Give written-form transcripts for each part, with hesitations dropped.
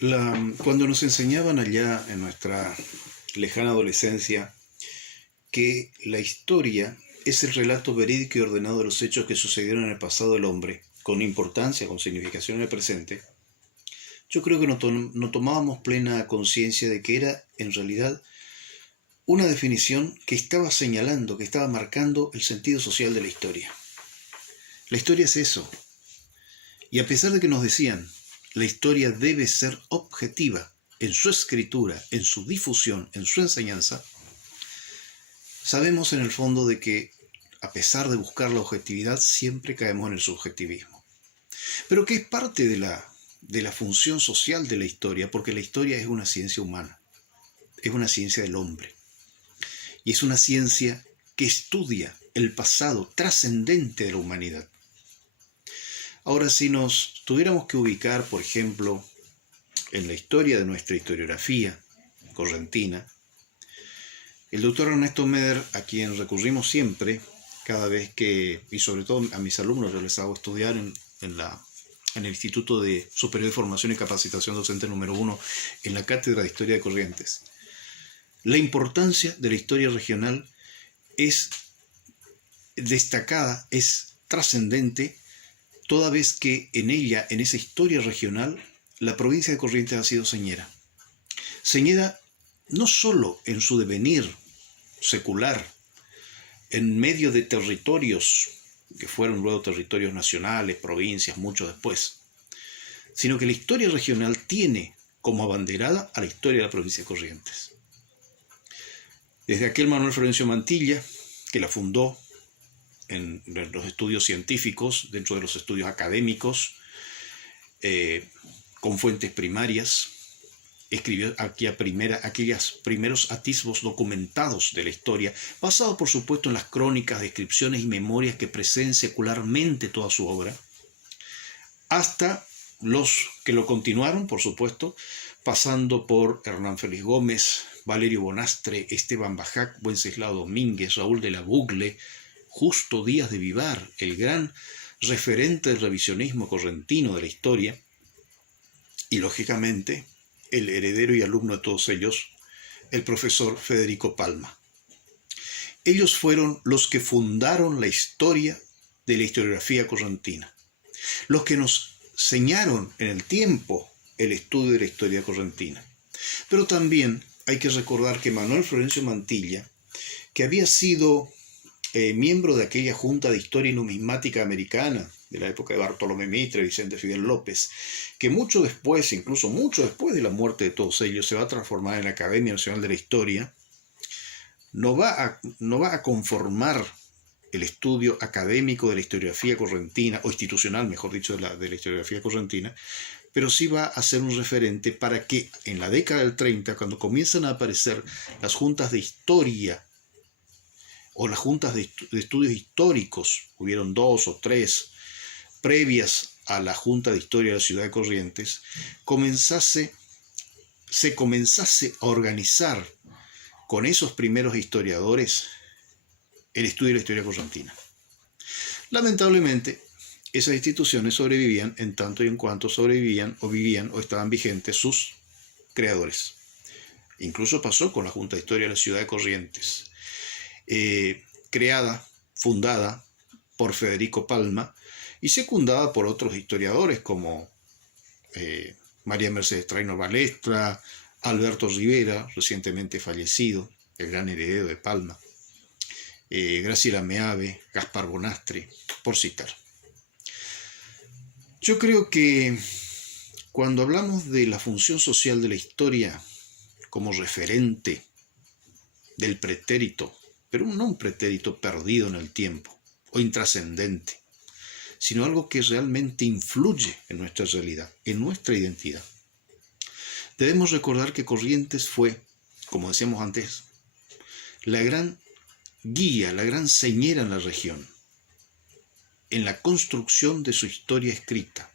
Cuando nos enseñaban allá en nuestra lejana adolescencia que la historia es el relato verídico y ordenado de los hechos que sucedieron en el pasado del hombre, con importancia, con significación en el presente, yo creo que no tomábamos plena conciencia de que era en realidad una definición que estaba señalando, que estaba marcando el sentido social de la historia. La historia es eso. Y a pesar de que nos decían, la historia debe ser objetiva en su escritura, en su difusión, en su enseñanza, sabemos en el fondo de que, a pesar de buscar la objetividad, siempre caemos en el subjetivismo. Pero que es parte de la función social de la historia, porque la historia es una ciencia humana, es una ciencia del hombre. Y es una ciencia que estudia el pasado trascendente de la humanidad. Ahora, si nos tuviéramos que ubicar, por ejemplo, en la historia de nuestra historiografía correntina, el doctor Ernesto Meder, a quien recurrimos siempre, cada vez que, y sobre todo a mis alumnos, yo les hago estudiar en el Instituto de Superior de Formación y Capacitación Docente número 1, en la Cátedra de Historia de Corrientes. La importancia de la historia regional es destacada, es trascendente, toda vez que en ella, en esa historia regional, la provincia de Corrientes ha sido señera. Señera no solo en su devenir secular, en medio de territorios que fueron luego territorios nacionales, provincias, mucho después, sino que la historia regional tiene como abanderada a la historia de la provincia de Corrientes. Desde aquel Manuel Florencio Mantilla, que la fundó en los estudios científicos, dentro de los estudios académicos, con fuentes primarias, escribió aquellos primeros atisbos documentados de la historia, basados por supuesto en las crónicas, descripciones y memorias que preceden secularmente toda su obra, hasta los que lo continuaron, por supuesto, pasando por Hernán Félix Gómez, Valerio Bonastre, Esteban Bajac, Wenceslao Domínguez, Raúl de la Bugle, Justo Díaz de Vivar, el gran referente del revisionismo correntino de la historia, y lógicamente el heredero y alumno de todos ellos, el profesor Federico Palma. Ellos fueron los que fundaron la historia de la historiografía correntina, los que nos señaron en el tiempo el estudio de la historia correntina. Pero también hay que recordar que Manuel Florencio Mantilla, que había sido miembro de aquella Junta de Historia y Numismática Americana de la época de Bartolomé Mitre, Vicente Fidel López, que mucho después, incluso mucho después de la muerte de todos ellos, se va a transformar en la Academia Nacional de la Historia, no va a conformar el estudio académico de la historiografía correntina, o institucional, mejor dicho, de la historiografía correntina, pero sí va a ser un referente para que en la década del 30, cuando comienzan a aparecer las juntas de historia o las juntas de estudios históricos, hubieron 2 o 3, previas a la Junta de Historia de la Ciudad de Corrientes, se comenzase a organizar con esos primeros historiadores el estudio de la historia correntina. Lamentablemente, esas instituciones sobrevivían en tanto y en cuanto sobrevivían o vivían o estaban vigentes sus creadores. Incluso pasó con la Junta de Historia de la Ciudad de Corrientes, fundada por Federico Palma y secundada por otros historiadores como María Mercedes Traynor Balestra, Alberto Rivera, recientemente fallecido, el gran heredero de Palma, Graciela Meave, Gaspar Bonastre, por citar. Yo creo que cuando hablamos de la función social de la historia como referente del pretérito, pero no un pretérito perdido en el tiempo o intrascendente, sino algo que realmente influye en nuestra realidad, en nuestra identidad. Debemos recordar que Corrientes fue, como decíamos antes, la gran guía, la gran señera en la región, en la construcción de su historia escrita,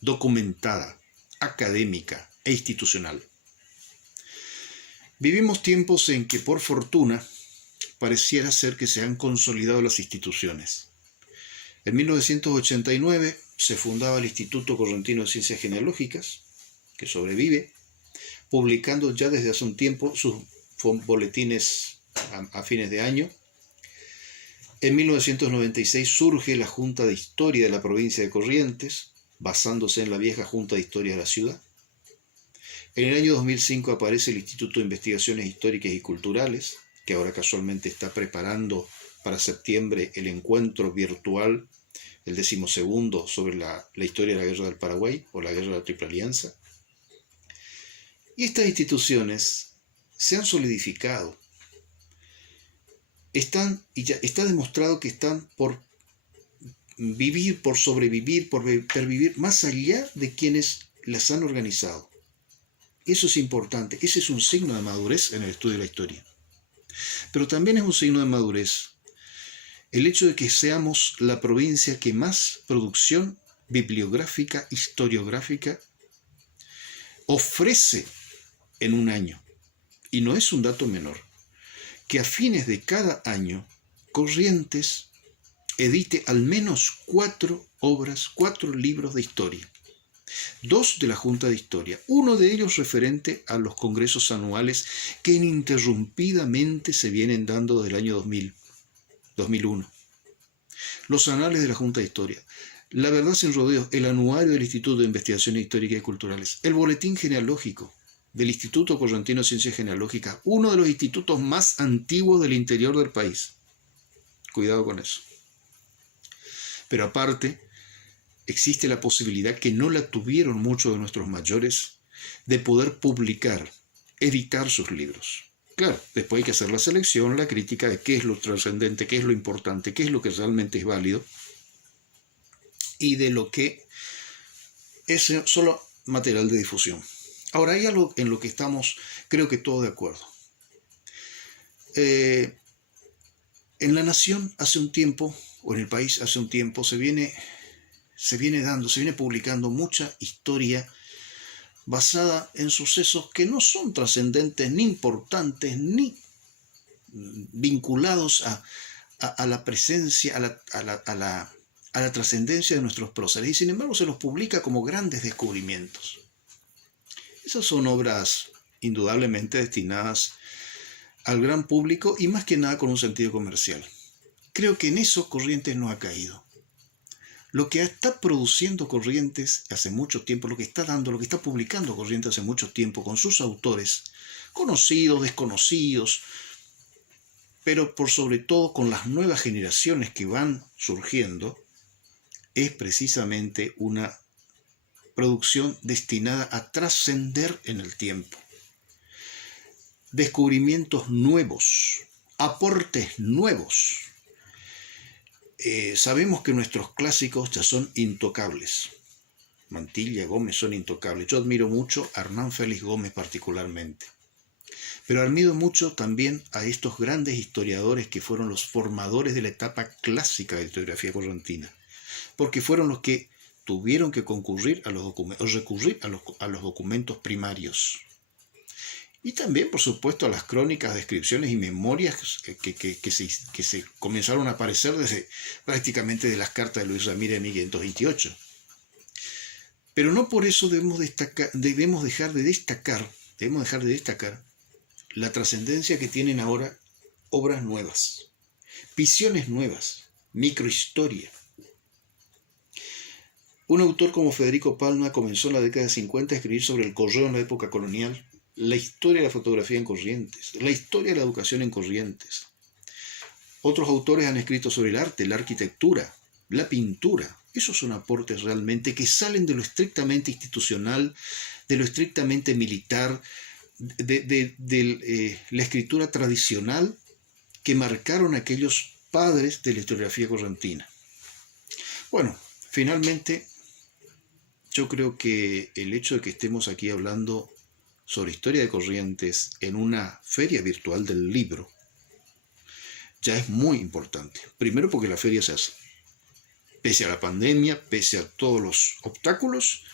documentada, académica e institucional. Vivimos tiempos en que, por fortuna, pareciera ser que se han consolidado las instituciones. En 1989 se fundaba el Instituto Correntino de Ciencias Genealógicas, que sobrevive, publicando ya desde hace un tiempo sus boletines a fines de año. En 1996 surge la Junta de Historia de la provincia de Corrientes, basándose en la vieja Junta de Historia de la ciudad. En el año 2005 aparece el Instituto de Investigaciones Históricas y Culturales, que ahora casualmente está preparando para septiembre el encuentro virtual, el 12º, sobre la historia de la Guerra del Paraguay o la Guerra de la Triple Alianza. Y estas instituciones se han solidificado. Está demostrado que están por vivir, por sobrevivir, por pervivir más allá de quienes las han organizado. Eso es importante, ese es un signo de madurez en el estudio de la historia. Pero también es un signo de madurez el hecho de que seamos la provincia que más producción bibliográfica, historiográfica, ofrece en un año. Y no es un dato menor, que a fines de cada año Corrientes edite al menos 4 obras, 4 libros de historia. 2 de la Junta de Historia, uno de ellos referente a los congresos anuales que ininterrumpidamente se vienen dando desde el año 2001. Los anales de la Junta de Historia, La Verdad sin Rodeos, el anuario del Instituto de Investigaciones Históricas y Culturales, el boletín genealógico del Instituto Correntino de Ciencias Genealógicas, uno de los institutos más antiguos del interior del país. Cuidado con eso. Pero aparte, existe la posibilidad, que no la tuvieron muchos de nuestros mayores, de poder publicar, editar sus libros. Claro, después hay que hacer la selección, la crítica de qué es lo trascendente, qué es lo importante, qué es lo que realmente es válido, y de lo que es solo material de difusión. Ahora, hay algo en lo que estamos, creo que todos de acuerdo. En la nación hace un tiempo, o en el país hace un tiempo, se viene publicando mucha historia basada en sucesos que no son trascendentes, ni importantes, ni vinculados a la presencia, a la trascendencia de nuestros próceres, y sin embargo se los publica como grandes descubrimientos. Esas son obras indudablemente destinadas al gran público y más que nada con un sentido comercial. Creo que en eso Corrientes no ha caído. Lo que está produciendo Corrientes hace mucho tiempo, lo que está publicando Corrientes hace mucho tiempo con sus autores, conocidos, desconocidos, pero por sobre todo con las nuevas generaciones que van surgiendo, es precisamente una producción destinada a trascender en el tiempo. Descubrimientos nuevos, aportes nuevos. Sabemos que nuestros clásicos ya son intocables. Mantilla, Gómez son intocables. Yo admiro mucho a Hernán Félix Gómez particularmente. Pero admiro mucho también a estos grandes historiadores que fueron los formadores de la etapa clásica de la historiografía correntina, porque fueron los que tuvieron que concurrir a los documentos, recurrir a los documentos primarios. Y también, por supuesto, a las crónicas, descripciones y memorias que se comenzaron a aparecer desde prácticamente de las cartas de Luis Ramírez en 1528. Pero no por eso debemos dejar de destacar la trascendencia que tienen ahora obras nuevas, visiones nuevas, microhistoria. Un autor como Federico Palma comenzó en la década de 50 a escribir sobre el correo en la época colonial, la historia de la fotografía en Corrientes, la historia de la educación en Corrientes. Otros autores han escrito sobre el arte, la arquitectura, la pintura. Esos son aportes realmente que salen de lo estrictamente institucional, de lo estrictamente militar, de la escritura tradicional que marcaron aquellos padres de la historiografía correntina. Bueno, finalmente, yo creo que el hecho de que estemos aquí hablando sobre historia de Corrientes en una feria virtual del libro ya es muy importante. Primero porque la feria se hace. Pese a la pandemia, pese a todos los obstáculos,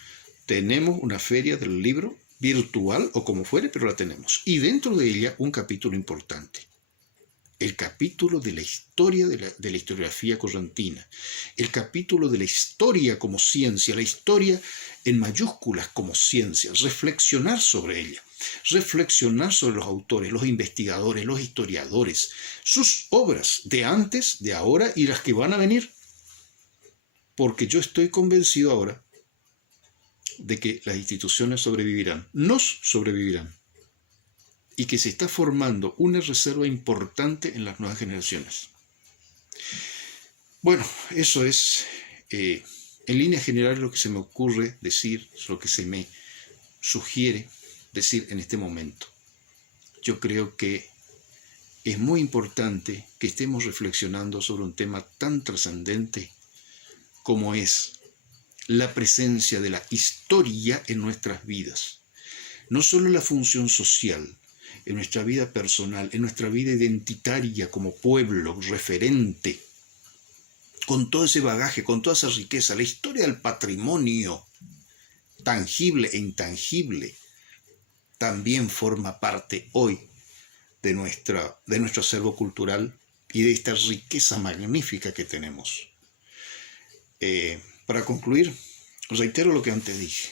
tenemos una feria del libro virtual o como fuere, pero la tenemos. Y dentro de ella un capítulo importante. el capítulo de la historia de la historiografía correntina, el capítulo de la historia como ciencia, la historia en mayúsculas como ciencia, reflexionar sobre ella, reflexionar sobre los autores, los investigadores, los historiadores, sus obras de antes, de ahora y las que van a venir, porque yo estoy convencido ahora de que las instituciones sobrevivirán, nos sobrevivirán, y que se está formando una reserva importante en las nuevas generaciones. Bueno, eso es en líneas generales lo que se me ocurre decir, lo que se me sugiere decir en este momento. Yo creo que es muy importante que estemos reflexionando sobre un tema tan trascendente como es la presencia de la historia en nuestras vidas. No solo la función social, en nuestra vida personal, en nuestra vida identitaria como pueblo, referente, con todo ese bagaje, con toda esa riqueza, la historia del patrimonio tangible e intangible también forma parte hoy de nuestro acervo cultural y de esta riqueza magnífica que tenemos. Para concluir, reitero lo que antes dije.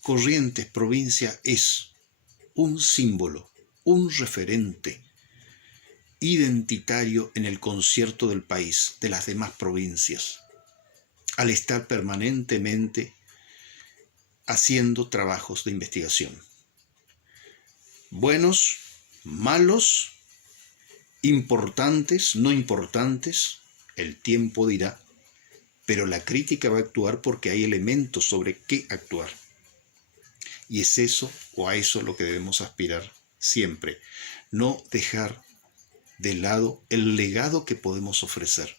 Corrientes, provincia, es un símbolo, un referente identitario en el concierto del país, de las demás provincias, al estar permanentemente haciendo trabajos de investigación. Buenos, malos, importantes, no importantes, el tiempo dirá, pero la crítica va a actuar porque hay elementos sobre qué actuar. Y es eso o a eso lo que debemos aspirar siempre. No dejar de lado el legado que podemos ofrecer.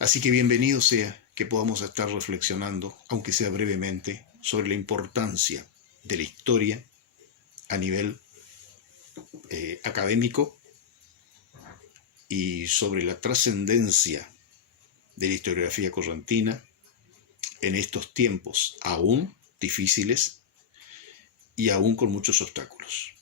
Así que bienvenido sea que podamos estar reflexionando, aunque sea brevemente, sobre la importancia de la historia a nivel académico y sobre la trascendencia de la historiografía correntina en estos tiempos aún difíciles y aún con muchos obstáculos.